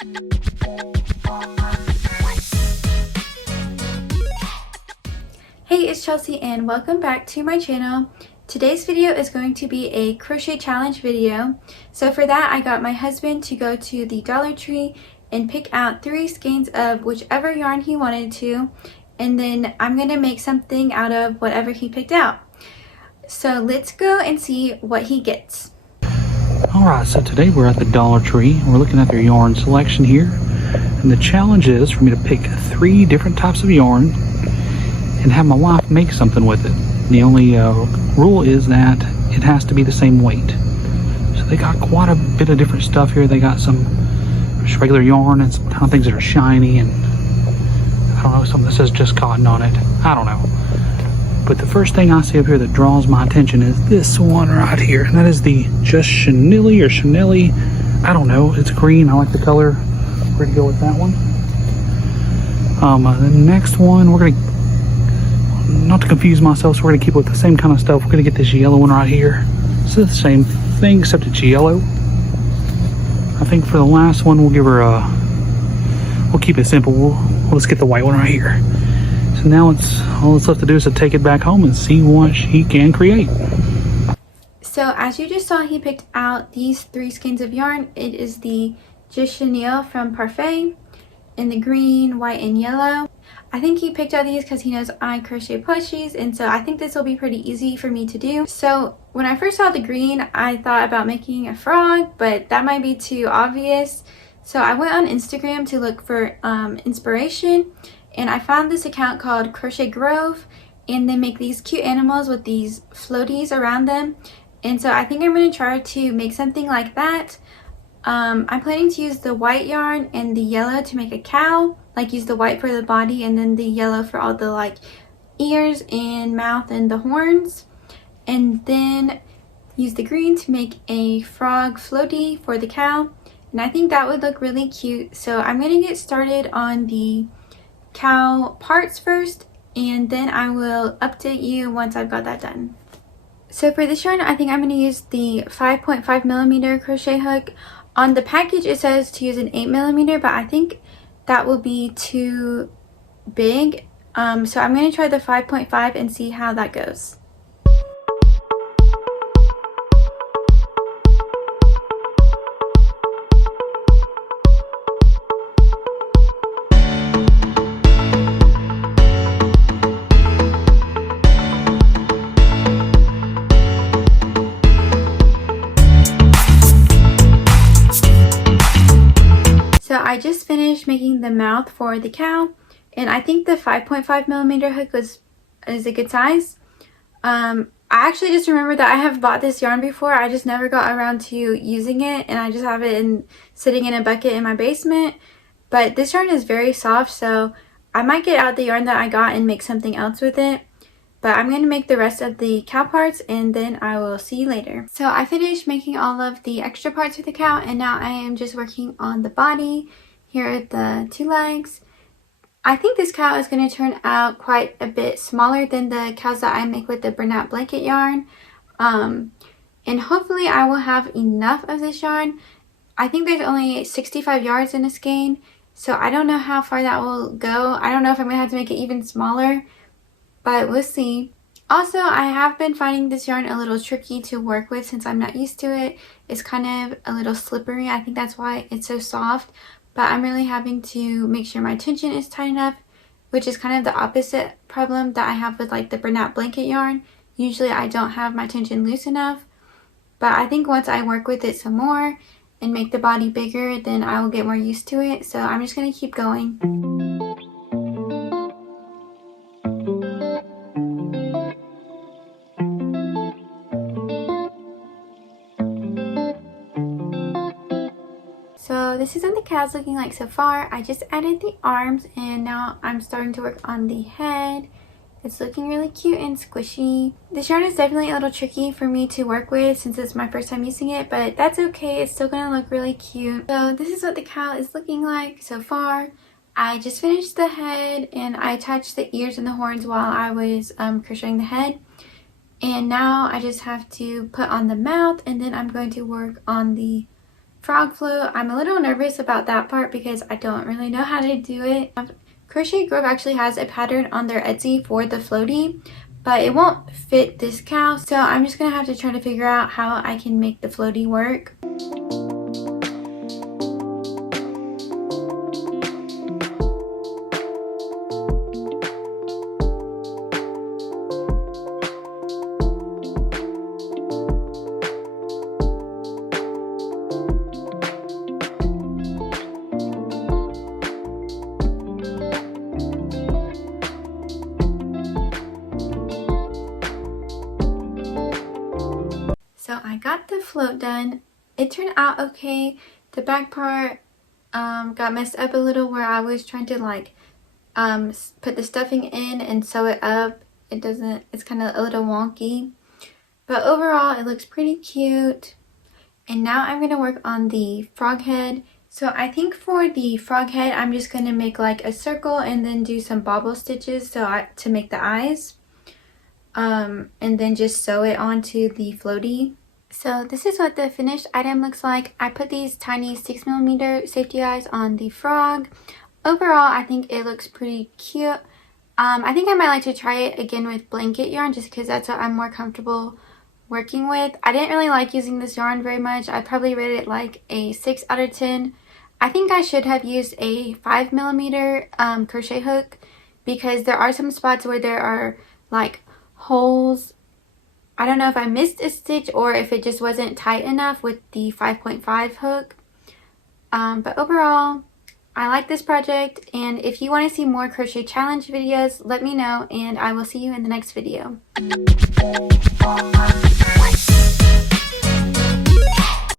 Hey, it's Chelsea and welcome back to my channel. Today's video is going to be a crochet challenge video. So for that, I got my husband to go to the Dollar Tree and pick out 3 skeins of whichever yarn he wanted to, and then I'm going to make something out of whatever he picked out. So let's go and see what he gets. Alright, so today we're at the Dollar Tree. We're looking at their yarn selection here. And the challenge is for me to pick 3 different types of yarn and have my wife make something with it. The only rule is that it has to be the same weight. So they got quite a bit of different stuff here. They got some just regular yarn and some kind of things that are shiny, and I don't know, something that says just cotton on it. I don't know. But the first thing I see up here that draws my attention is this one right here. And that is the Just Chenille or Chenille. I don't know. It's green. I like the color. We're going to go with that one. The next one, we're going to, not to confuse myself, so we're going to keep with the same kind of stuff. We're going to get this yellow one right here. So it's the same thing except it's yellow. I think for the last one, we'll give her a, we'll keep it simple. Let's get the white one right here. So now it's all that's left to do is to take it back home and see what she can create. So as you just saw, he picked out these 3 skeins of yarn. It is the Just Chenille from Parfait in the green, white, and yellow. I think he picked out these because he knows I crochet plushies, and so I think this will be pretty easy for me to do. So when I first saw the green, I thought about making a frog, but that might be too obvious. So I went on Instagram to look for inspiration, and I found this account called Crochet Grove, and they make these cute animals with these floaties around them. And so I think I'm going to try to make something like that. I'm planning to use the white yarn and the yellow to make a cow, like use the white for the body and then the yellow for all the like ears and mouth and the horns, and then use the green to make a frog floaty for the cow. And I think that would look really cute. So I'm going to get started on the cow parts first, and then I will update you once I've got that done. So for this yarn, I think I'm going to use the 5.5mm crochet hook. On the package it says to use an 8mm, but I think that will be too big. So I'm going to try the 5.5 and see how that goes. So I just finished making the mouth for the cow, and I think the 5.5mm hook is a good size. I actually just remembered that I have bought this yarn before. I just never got around to using it, and I just have it sitting in a bucket in my basement. But this yarn is very soft, so I might get out the yarn that I got and make something else with it. But I'm going to make the rest of the cow parts, and then I will see you later. So I finished making all of the extra parts for the cow, and now I am just working on the body. Here are the 2 legs. I think this cow is going to turn out quite a bit smaller than the cows that I make with the burnout blanket yarn. And hopefully I will have enough of this yarn. I think there's only 65 yards in a skein, so I don't know how far that will go. I don't know if I'm going to have to make it even smaller, but we'll see. Also, I have been finding this yarn a little tricky to work with since I'm not used to it. It's kind of a little slippery. I think that's why it's so soft. But I'm really having to make sure my tension is tight enough, which is kind of the opposite problem that I have with like the burnout blanket yarn. Usually I don't have my tension loose enough. But I think once I work with it some more and make the body bigger, then I will get more used to it. So I'm just going to keep going. So this is what the cow's looking like so far. I just added the arms, and now I'm starting to work on the head. It's looking really cute and squishy. This yarn is definitely a little tricky for me to work with since it's my first time using it, but that's okay. It's still gonna look really cute. So this is what the cow is looking like so far. I just finished the head, and I attached the ears and the horns while I was crocheting the head. And now I just have to put on the mouth, and then I'm going to work on the frog float. I'm a little nervous about that part because I don't really know how to do it. Crochet Grove actually has a pattern on their Etsy for the floaty, but it won't fit this cow, so I'm just gonna have to try to figure out how I can make the floaty work. So I got the float done. It turned out okay. The back part got messed up a little where I was trying to like put the stuffing in and sew it up. It's kind of a little wonky. But overall, it looks pretty cute. And now I'm going to work on the frog head. So I think for the frog head, I'm just going to make like a circle and then do some bobble stitches to make the eyes. And then just sew it onto the floaty. So this is what the finished item looks like. I put these tiny 6mm safety eyes on the frog. Overall, I think it looks pretty cute. I think I might like to try it again with blanket yarn just because that's what I'm more comfortable working with. I didn't really like using this yarn very much. I probably rated it like a 6 out of 10. I think I should have used a 5mm crochet hook because there are some spots where there are like holes. I don't know if I missed a stitch or if it just wasn't tight enough with the 5.5 hook. But overall, I like this project, and if you want to see more crochet challenge videos, let me know and I will see you in the next video.